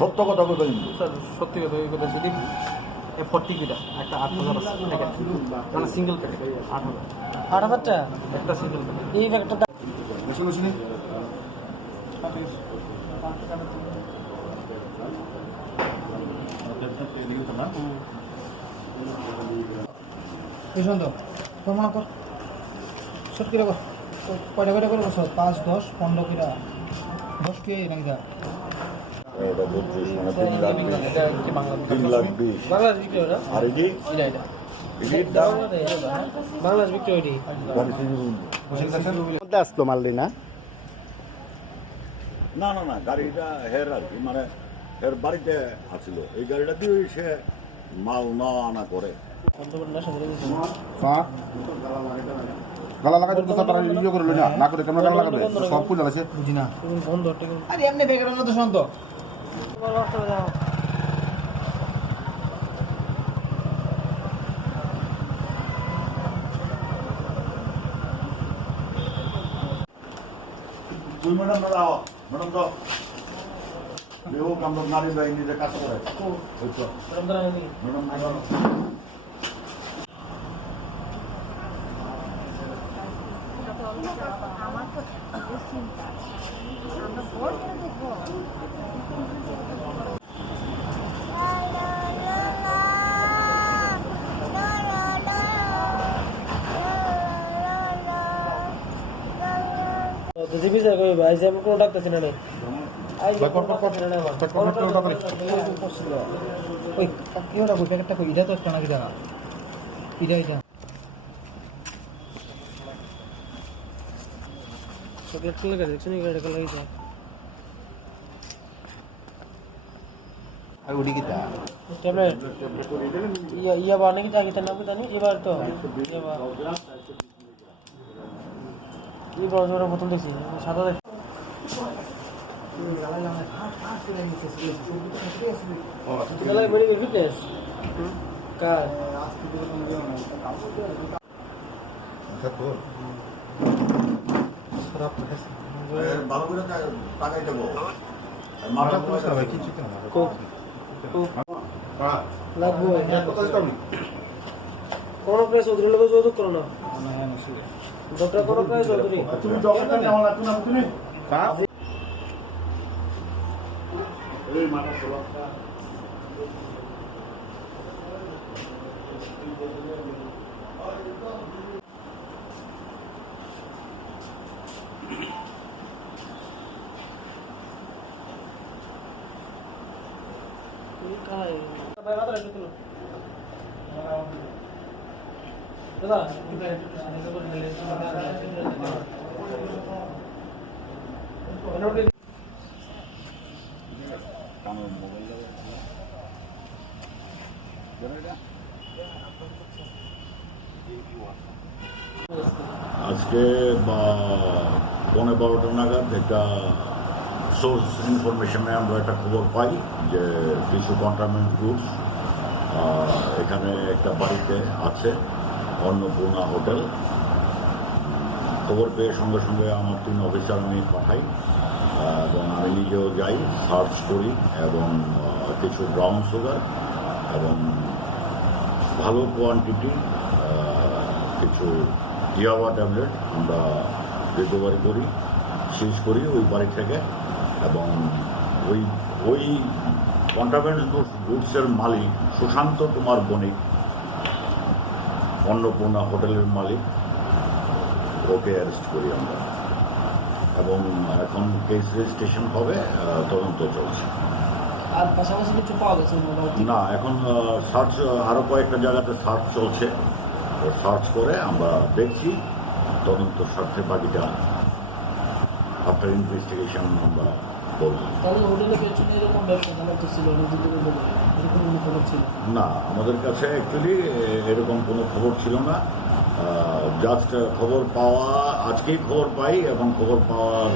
সত্য কথা বলবেন কিন্তু স্যার সত্যি কথা যদি F40 কিটা একটা 8,000 আছে মানে সিঙ্গেল প্যাকেট 8,000 8,000 টাকা একটা সিঙ্গেল প্যাকেট এই প্যাকেটটা শুনে এই শুনতো তোর মনে কর ছোট কিরা কয়টা কয়টা করে বসো 5 10 15 কিরা 10 কে রাঙ্গা এটা 32 মানে 3 লাখ এটা কি বাংলা 3 লাখ 20 বাংলাদেশ বিক্রি হয় না আর এই যে এটা এর দাম বাংলাদেশ বিক্রি হয় গাড়ি থেকে আসলো মারলি না না না না গাড়িটা হের আর কি মানে হের বাড়িতে আছিল এই গাড়িটা দিয়ে সে মাল না আনা করে গালা লাগাই তো তারা ইয়ে করলো না করে কেমন গালা লাগাবে সব ফুল আছে বুঝি না বন্ধ আরে এমনি বেকার মতো শুনত তুই ম্যাডাম দাও ম্যাডাম তো লেও কাম তো নারী বাহিনী যে কাজ করে ওই তো ম্যাডাম আমার তো চিন্তা আমরা ভোট দেখবো জিবি স্যার কই ভাই যে আমি কোনো ডাক্তার চিনা নাই আই কর কর কর ওই কিওটা কই প্যাকেটটা কই এটা তো একটা নাকি দাঁড়া এটা চকলেট কোন লাগে দেখছেন এই গাড়ি লাগে যায় আর উড়ি কিতা ট্যাবলেট ইয়া বানে কি জানি না জানি এবার তো এবার এই বড় বোতল দেখছি সাদা দেখ গলা মেডিকেল ফিটনেস কার ভালো করে টাকাই দেবো মাথা পুলিশ না ভাই কিছু কেন কো লাগবো কথা দিতাম কোন প্রেস চৌধুরী লোক যোগাযোগ করো না ডক্টর কোন প্রেস চৌধুরী তুমি ডক্টর কেমন লাগতো না তুমি কাজ এই মাথা চলো ভাই মাথা রাখতে তো দাদা কানের মোবাইল আজকে 12:15 নাগাদ একটা সোর্স ইনফরমেশনে আমরা একটা খবর পাই যে কিছু কন্টামিনেন্ট গুডস এখানে একটা বাড়িতে আছে অন্নপূর্ণা হোটেল। খবর পেয়ে সঙ্গে সঙ্গে আমার 3 অফিসার আমি পাঠাই এবং আমি নিজেও যাই, সার্চ করি এবং কিছু ব্রাউন সুগার এবং ভালো কোয়ান্টিটি কিছু ইয়াবা ট্যাবলেট আমরা রিকভারি করি, সিজ করি ওই বাড়ি থেকে। এবং ওই কন্ট্রাব্যান্ড গুডসের মালিক সুশান্ত কুমার বণিক, অন্নপূর্ণা হোটেলের মালিক, ওকে অ্যারেস্ট করি আমরা এবং এখন কেস রেজিস্ট্রেশন হবে, তদন্ত চলছে। আর পাশাপাশি কিছু পাওয়া গেছে না, এখন সার্চ আরও কয়েকটা জায়গাতে সার্চ চলছে, সার্চ করে আমরা দেখছি, তদন্ত স্বার্থে বাকিটা আফটার ইনভেস্টিগেশন আমরা বলবো। তাহলে হোটেলে পেছনে এরকম ব্যবসা চালাতে ছিল অনেকদিন ধরে বলে এরকম কোনো খবর ছিল না, আমাদের কাছে অ্যাকচুয়ালি এরকম কোনো খবর ছিল না। জাস্ট খবর পাওয়া, আজকেই খবর পাই এবং খবর পাওয়ার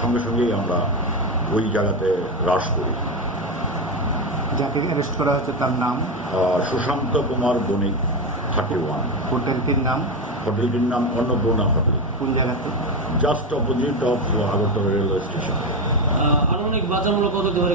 সঙ্গে সঙ্গেই আমরা ওই জায়গাতে হ্রাস করি। যাকে অ্যারেস্ট করা হয়েছে তার নাম সুশান্ত কুমার বণিক, 31। হোটেলটির নাম হোটেলটির নাম অন্নপূর্ণা হোটেল, কোন জায়গাতে? Just opposite of Agartala railway station. আনুমানিক বাজারমূলক কত